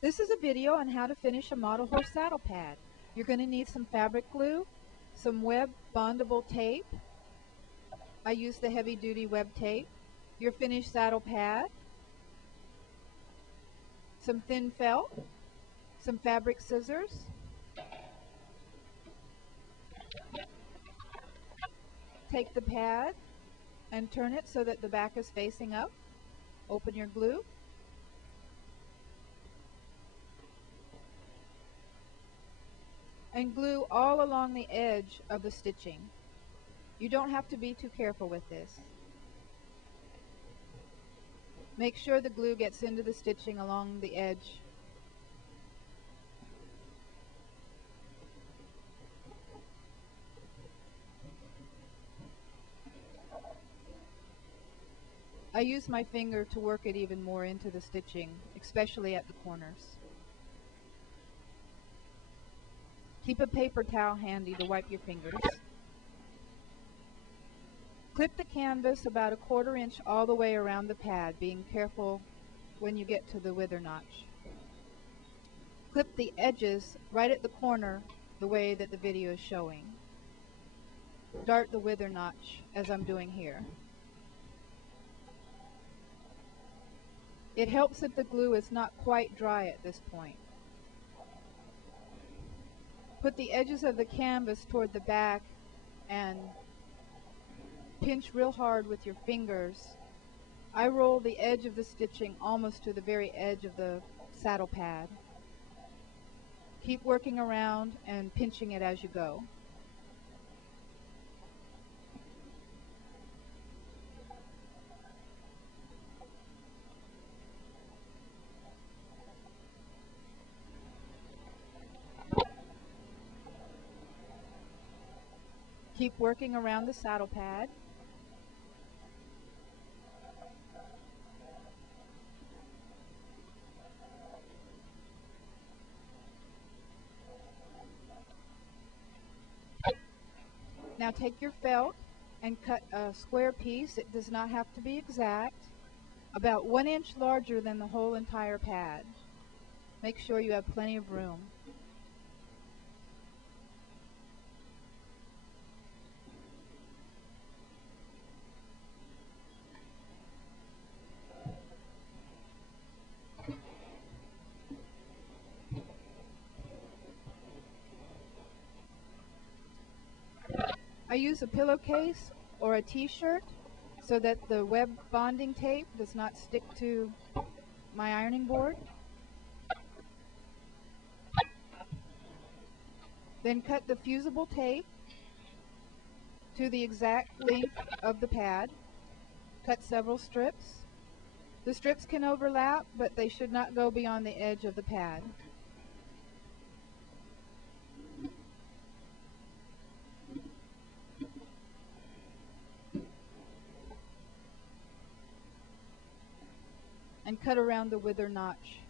This is a video on how to finish a model horse saddle pad. You're going to need some fabric glue, some web bondable tape. I use the heavy duty web tape. Your finished saddle pad, some thin felt, some fabric scissors, take the pad and turn it so that the back is facing up. Open your glue. And glue all along the edge of the stitching. You don't have to be too careful with this. Make sure the glue gets into the stitching along the edge. I use my finger to work it even more into the stitching, especially at the corners. Keep a paper towel handy to wipe your fingers. Clip the canvas about 1/4 inch all the way around the pad, being careful when you get to the wither notch. Clip the edges right at the corner the way that the video is showing. Dart the wither notch as I'm doing here. It helps if the glue is not quite dry at this point. Put the edges of the canvas toward the back and pinch real hard with your fingers. I roll the edge of the stitching almost to the very edge of the saddle pad. Keep working around and pinching it as you go. Keep working around the saddle pad. Now take your felt and cut a square piece. It does not have to be exact. About 1 inch larger than the whole entire pad. Make sure you have plenty of room. I use a pillowcase or a t-shirt so that the web bonding tape does not stick to my ironing board. Then cut the fusible tape to the exact length of the pad. Cut several strips. The strips can overlap, but they should not go beyond the edge of the pad. And cut around the wither notch.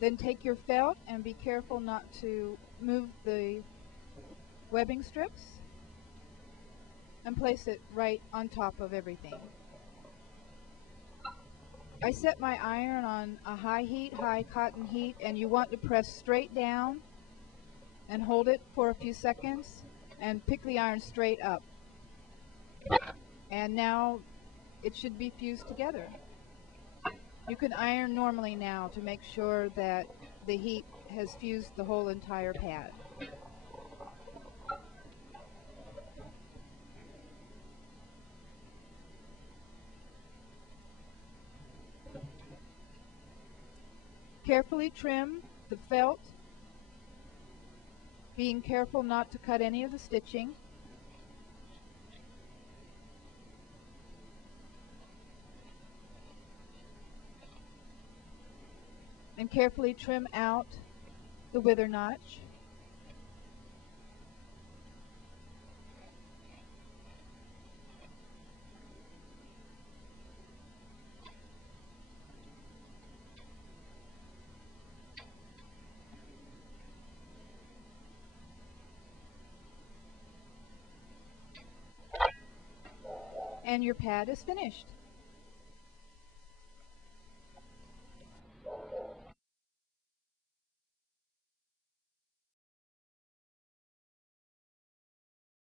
Then take your felt and be careful not to move the webbing strips and place it right on top of everything. I set my iron on a high heat, high cotton heat, and you want to press straight down and hold it for a few seconds and pick the iron straight up. And now it should be fused together. You can iron normally now to make sure that the heat has fused the whole entire pad. Carefully trim the felt, being careful not to cut any of the stitching. And carefully trim out the wither notch. and your pad is finished.